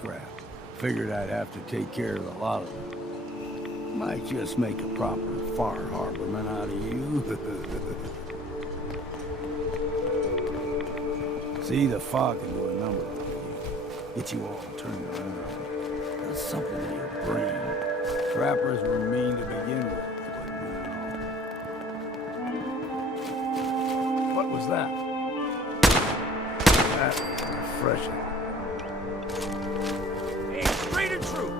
scrap. Figured I'd have to take care of the lot of them. Might just make a proper far harborman out of you. See, the fog can do a number of things. Get you all turned around. There's something in your brain. Trappers were mean to begin with, but what was that? That was refreshing. Hey, straight and true.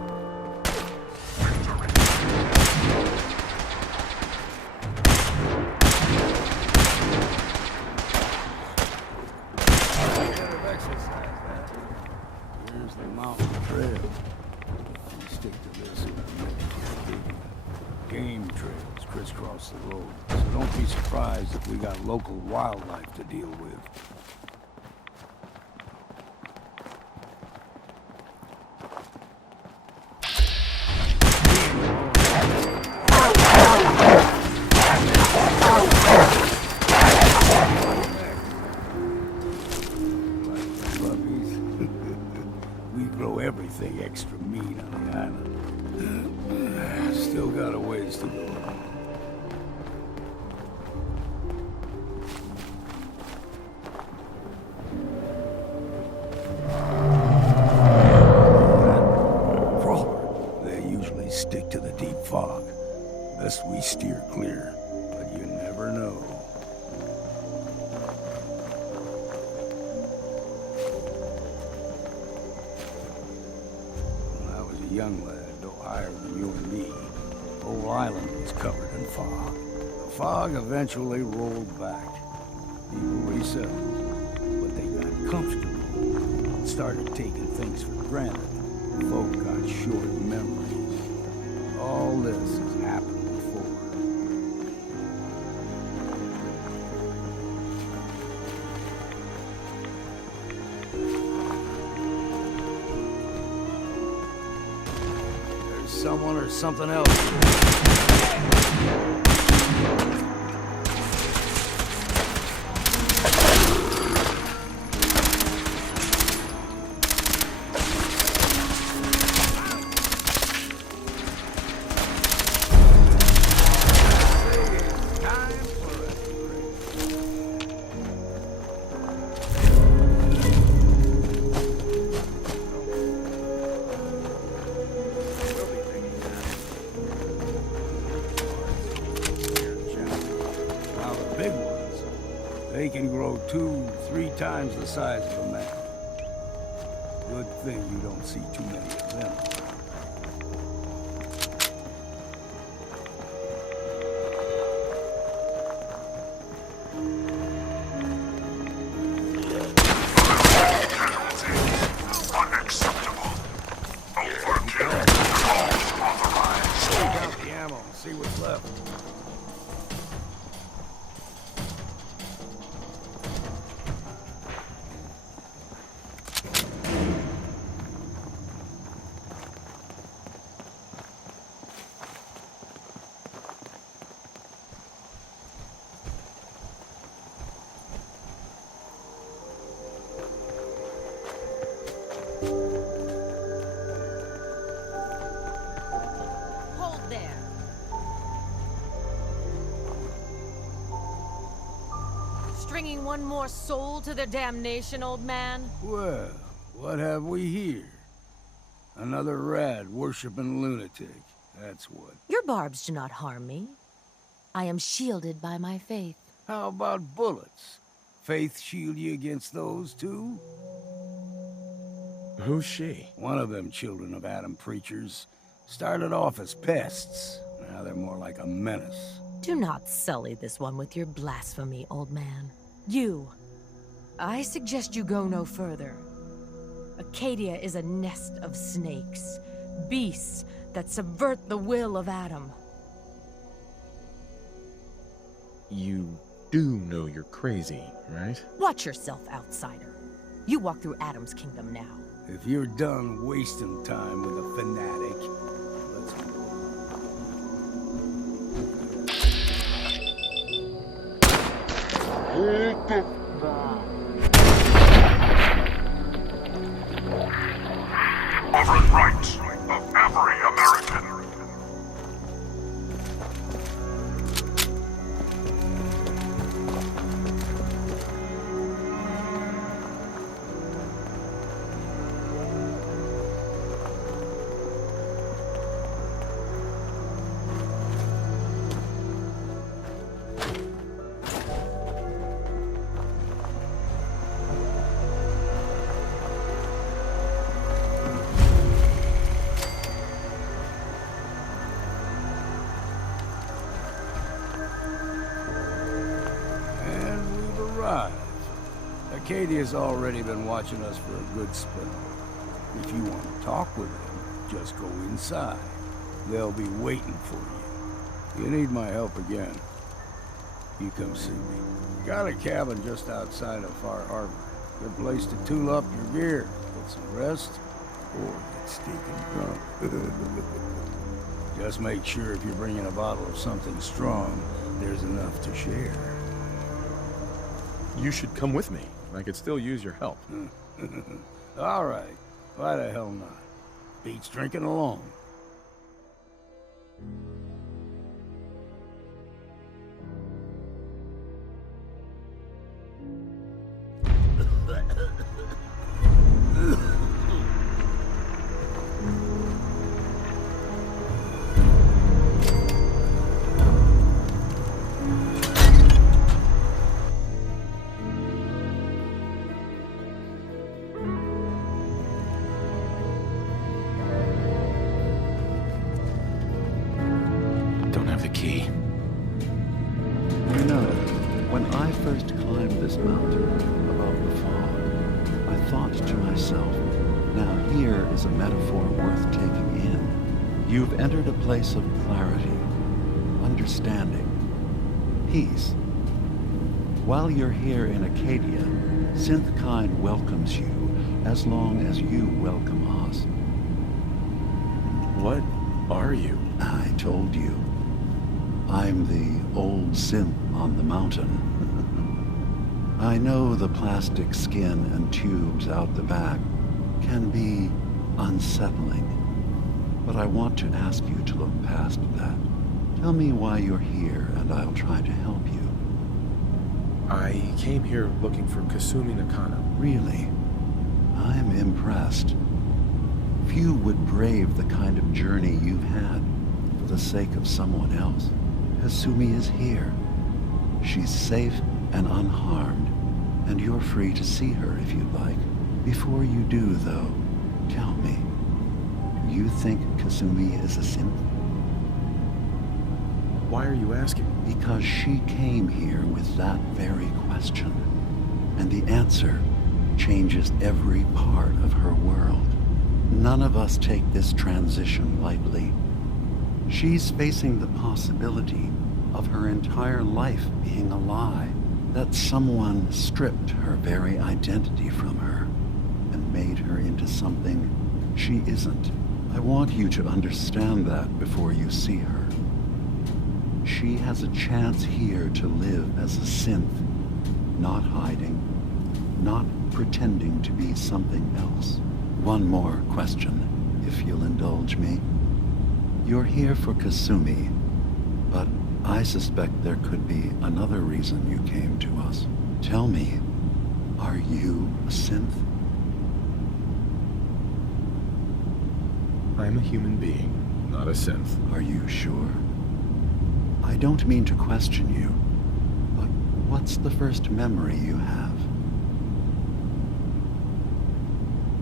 Here's the mountain trail. If you stick to this, game trails crisscross the road. So don't be surprised if we got local wildlife to deal with. We grow everything extra mean on the island. Still got a ways to go. Crawler, they usually stick to the deep fog. Best we steer clear, but you never know. Young lad, no higher than you and me. The whole island was covered in fog. The fog eventually rolled back. People resettled, but they got comfortable and started taking things for granted. Folk got short memories. All this has happened before. Someone or something else. They can grow 2-3 times the size of a man. Good thing you don't see too many of them. Unacceptable. Overkill. Authorized. Take out the ammo and see what's left. Stringing one more soul to their damnation, old man? Well, what have we here? Another rad-worshipping lunatic. That's what. Your barbs do not harm me. I am shielded by my faith. How about bullets? Faith shield you against those, too? Who's she? One of them children of Adam preachers. Started off as pests. Now they're more like a menace. Do not sully this one with your blasphemy, old man. You. I suggest you go no further. Acadia is a nest of snakes. Beasts that subvert the will of Adam. You do know you're crazy, right? Watch yourself, outsider. You walk through Adam's kingdom now. If you're done wasting time with a fanatic, let's go. Acadia's already been watching us for a good spell. If you want to talk with them, just go inside. They'll be waiting for you. You need my help again, you come see me. Got a cabin just outside of Far Harbor. Good place to tool up your gear, get some rest, or get stinking drunk. Just make sure if you're bringing a bottle of something strong, there's enough to share. You should come with me. I could still use your help. All right. Why the hell not? Beats drinking alone. Don't have the key. You know, when I first climbed this mountain above the fog, I thought to myself, now here is a metaphor worth taking in. You've entered a place of clarity, understanding, peace. While you're here in Acadia, Synthkind welcomes you as long as you welcome us. What are you? I told you. I'm the old synth on the mountain. I know the plastic skin and tubes out the back can be unsettling, but I want to ask you to look past that. Tell me why you're here, and I'll try to help you. I came here looking for Kasumi Nakano. Really? I'm impressed. Few would brave the kind of journey you've had for the sake of someone else. Kasumi is here. She's safe and unharmed, and you're free to see her if you'd like. Before you do, though, tell me, do you think Kasumi is a synth? Why are you asking? Because she came here with that very question, and the answer changes every part of her world. None of us take this transition lightly. She's facing the possibility of her entire life being a lie, that someone stripped her very identity from her and made her into something she isn't. I want you to understand that before you see her. She has a chance here to live as a synth, not hiding, not pretending to be something else. One more question, if you'll indulge me. You're here for Kasumi, but I suspect there could be another reason you came to us. Tell me, are you a synth? I'm a human being, not a synth. Are you sure? I don't mean to question you, but what's the first memory you have?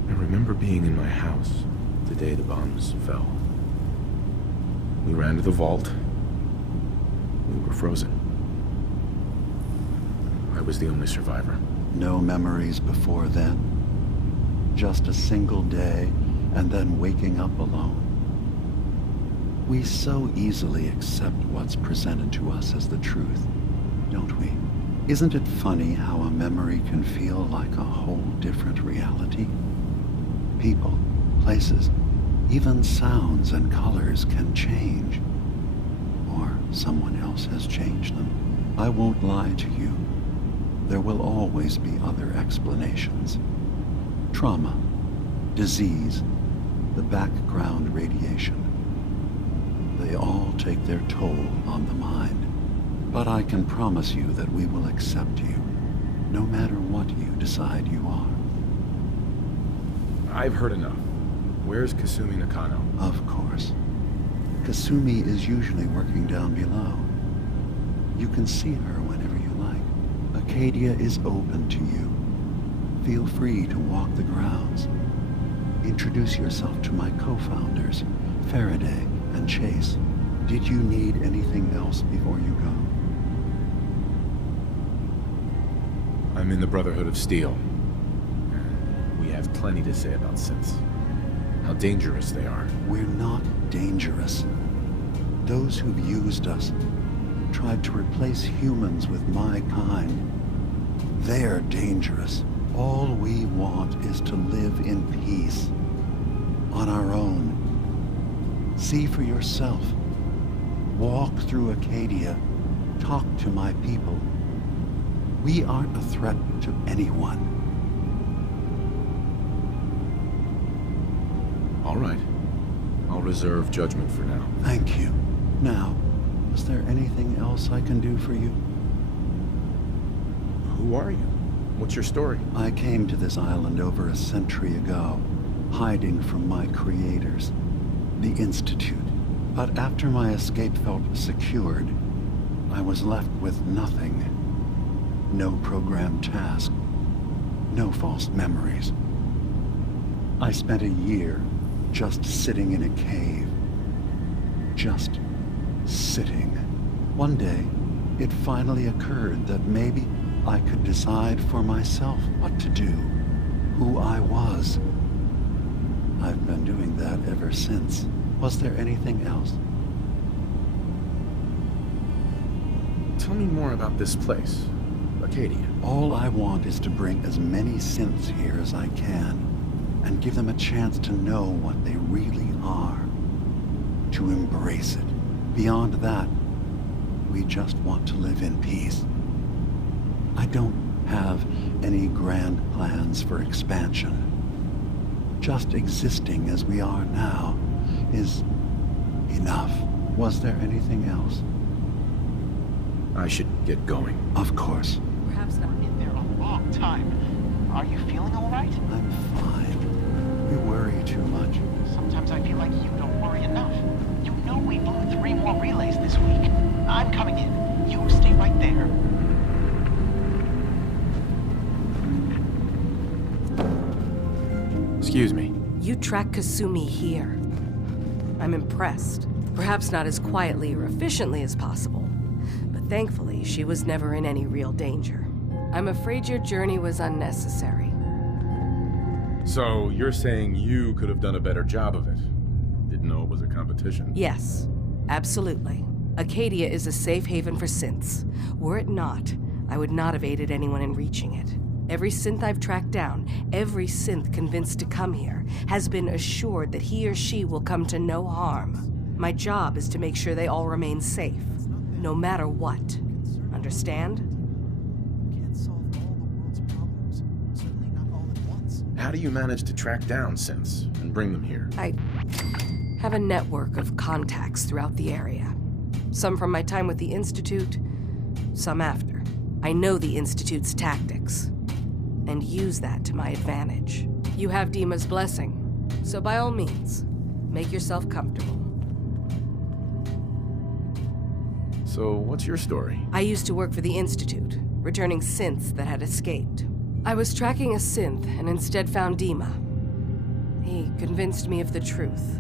I remember being in my house the day the bombs fell. We ran to the vault. We were frozen. I was the only survivor. No memories before then? Just a single day, and then waking up alone? We so easily accept what's presented to us as the truth, don't we? Isn't it funny how a memory can feel like a whole different reality? People, places, even sounds and colors can change. Or someone else has changed them. I won't lie to you. There will always be other explanations. Trauma, disease, the background radiation. They all take their toll on the mind. But I can promise you that we will accept you, no matter what you decide you are. I've heard enough. Where's Kasumi Nakano? Of course. Kasumi is usually working down below. You can see her whenever you like. Acadia is open to you. Feel free to walk the grounds. Introduce yourself to my co-founders, Faraday and Chase. Did you need anything else before you go? I'm in the Brotherhood of Steel. And we have plenty to say about synths. How dangerous they are. We're not dangerous. Those who've used us, tried to replace humans with my kind, they're dangerous. All we want is to live in peace, on our own. See for yourself. Walk through Acadia. Talk to my people. We aren't a threat to anyone. All right. I'll reserve judgment for now. Thank you. Now, is there anything else I can do for you? Who are you? What's your story? I came to this island over a century ago, hiding from my creators, the Institute. But after my escape felt secured, I was left with nothing. No programmed task, no false memories. I spent a year just sitting in a cave. Just sitting. One day, it finally occurred that maybe I could decide for myself what to do, who I was. I've been doing that ever since. Was there anything else? Tell me more about this place, Acadia. All I want is to bring as many synths here as I can, and give them a chance to know what they really are. To embrace it. Beyond that, we just want to live in peace. I don't have any grand plans for expansion. Just existing as we are now is enough. Was there anything else? I should get going. Of course. Perhaps not in there a long time. Are you feeling all right? I'm fine. You worry too much. Sometimes I feel like you don't worry enough. You know we blew 3 more relays this week. I'm coming in. You stay right there. Excuse me. You track Kasumi here. I'm impressed. Perhaps not as quietly or efficiently as possible, but thankfully she was never in any real danger. I'm afraid your journey was unnecessary. So, you're saying you could have done a better job of it? Didn't know it was a competition? Yes, absolutely. Acadia is a safe haven for synths. Were it not, I would not have aided anyone in reaching it. Every synth I've tracked down, every synth convinced to come here, has been assured that he or she will come to no harm. My job is to make sure they all remain safe, no matter what. Understand? Can't solve all the world's problems. Certainly not all at once. How do you manage to track down synths and bring them here? I have a network of contacts throughout the area. Some from my time with the Institute, some after. I know the Institute's tactics, and use that to my advantage. You have Dima's blessing, so by all means, make yourself comfortable. So, what's your story? I used to work for the Institute, returning synths that had escaped. I was tracking a synth and instead found Dima. He convinced me of the truth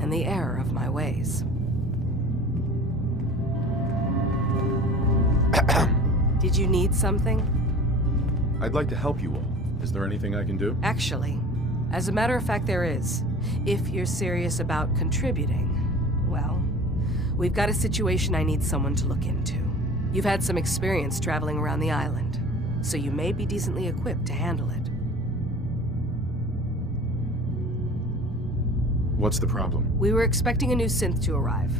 and the error of my ways. Did you need something? I'd like to help you all. Is there anything I can do? Actually, as a matter of fact, there is. If you're serious about contributing, well, we've got a situation I need someone to look into. You've had some experience traveling around the island, so you may be decently equipped to handle it. What's the problem? We were expecting a new synth to arrive,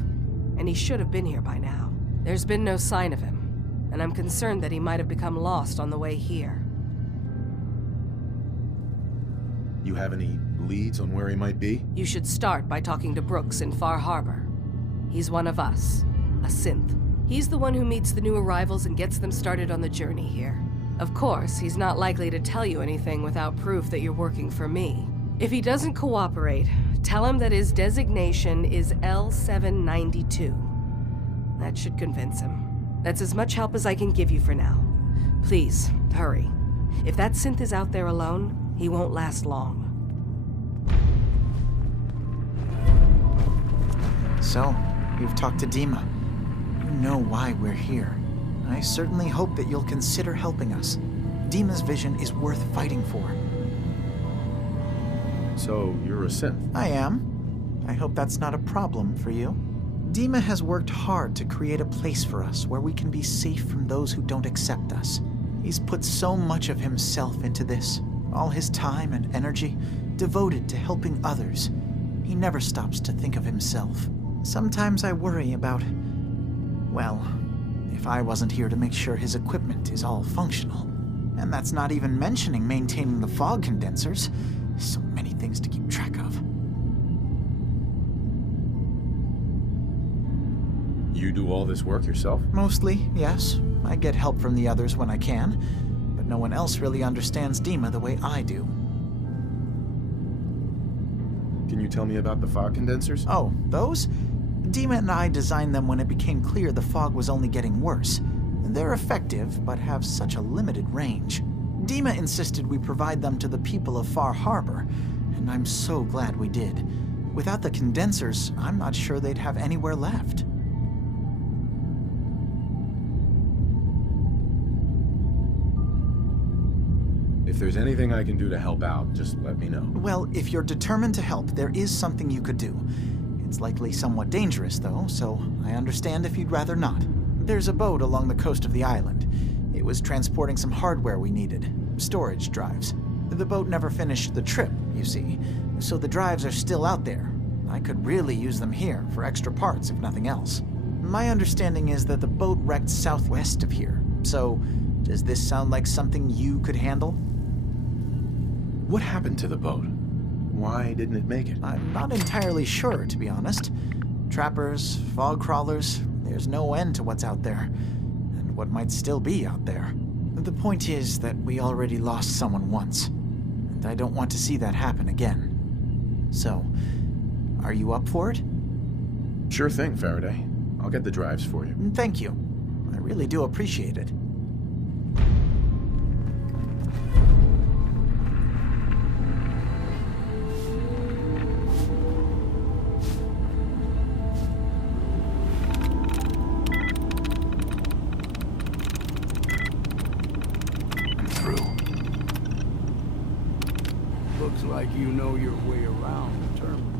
and he should have been here by now. There's been no sign of him, and I'm concerned that he might have become lost on the way here. You have any leads on where he might be? You should start by talking to Brooks in Far Harbor. He's one of us, a synth. He's the one who meets the new arrivals and gets them started on the journey here. Of course, he's not likely to tell you anything without proof that you're working for me. If he doesn't cooperate, tell him that his designation is L792. That should convince him. That's as much help as I can give you for now. Please, hurry. If that synth is out there alone, he won't last long. So, you've talked to Dima. You know why we're here. I certainly hope that you'll consider helping us. Dima's vision is worth fighting for. So, you're a synth? I am. I hope that's not a problem for you. Dima has worked hard to create a place for us where we can be safe from those who don't accept us. He's put so much of himself into this, all his time and energy devoted to helping others. He never stops to think of himself. Sometimes I worry about, well, if I wasn't here to make sure his equipment is all functional. And that's not even mentioning maintaining the fog condensers. So many things to keep track of. You do all this work yourself? Mostly, yes. I get help from the others when I can, but no one else really understands Dima the way I do. Can you tell me about the fog condensers? Oh, those? Dima and I designed them when it became clear the fog was only getting worse. They're effective, but have such a limited range. Dima insisted we provide them to the people of Far Harbor, and I'm so glad we did. Without the condensers, I'm not sure they'd have anywhere left. If there's anything I can do to help out, just let me know. Well, if you're determined to help, there is something you could do. It's likely somewhat dangerous, though, so I understand if you'd rather not. There's a boat along the coast of the island. It was transporting some hardware we needed, storage drives. The boat never finished the trip, you see, so the drives are still out there. I could really use them here for extra parts, if nothing else. My understanding is that the boat wrecked southwest of here, so does this sound like something you could handle? What happened to the boat? Why didn't it make it? I'm not entirely sure, to be honest. Trappers, fog crawlers, there's no end to what's out there, and what might still be out there. The point is that we already lost someone once, and I don't want to see that happen again. So, are you up for it? Sure thing, Faraday. I'll get the drives for you. Thank you. I really do appreciate it. Looks like you know your way around the terminal.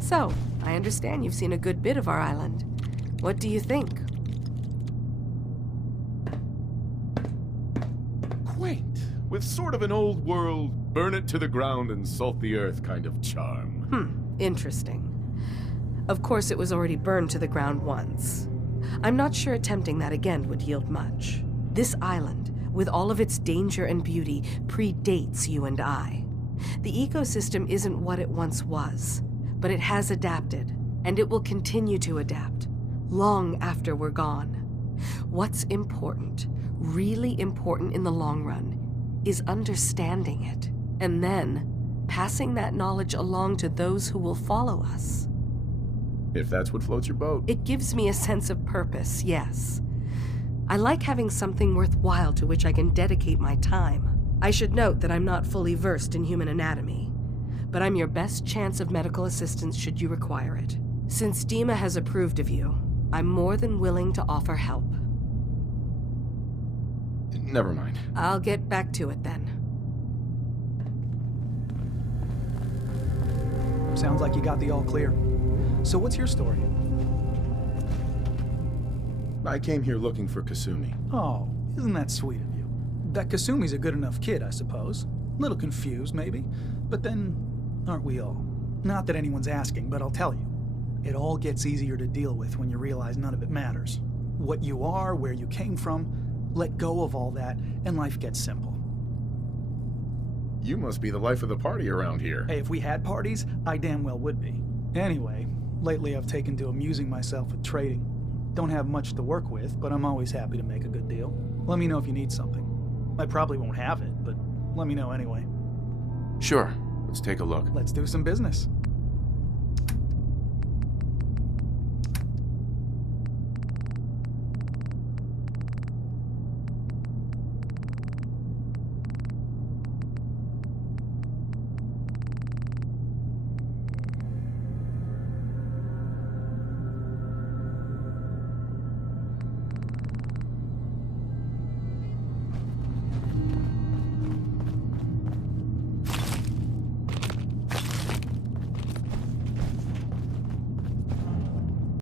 So, I understand you've seen a good bit of our island. What do you think? Quaint, with sort of an old world, burn it to the ground and salt the earth kind of charm. Interesting. Of course, it was already burned to the ground once. I'm not sure attempting that again would yield much. This island, with all of its danger and beauty, predates you and I. The ecosystem isn't what it once was, but it has adapted, and it will continue to adapt, long after we're gone. What's important, really important in the long run, is understanding it, and then passing that knowledge along to those who will follow us. If that's what floats your boat. It gives me a sense of purpose, yes. I like having something worthwhile to which I can dedicate my time. I should note that I'm not fully versed in human anatomy, but I'm your best chance of medical assistance should you require it. Since Dima has approved of you, I'm more than willing to offer help. Never mind. I'll get back to it then. Sounds like you got the all clear. So what's your story? I came here looking for Kasumi. Oh, isn't that sweet of you? That Kasumi's a good enough kid, I suppose. Little confused, maybe. But then, aren't we all? Not that anyone's asking, but I'll tell you. It all gets easier to deal with when you realize none of it matters. What you are, where you came from, let go of all that, and life gets simple. You must be the life of the party around here. Hey, if we had parties, I damn well would be. Anyway, lately I've taken to amusing myself with trading. Don't have much to work with, but I'm always happy to make a good deal. Let me know if you need something. I probably won't have it, but let me know anyway. Sure. Let's take a look. Let's do some business.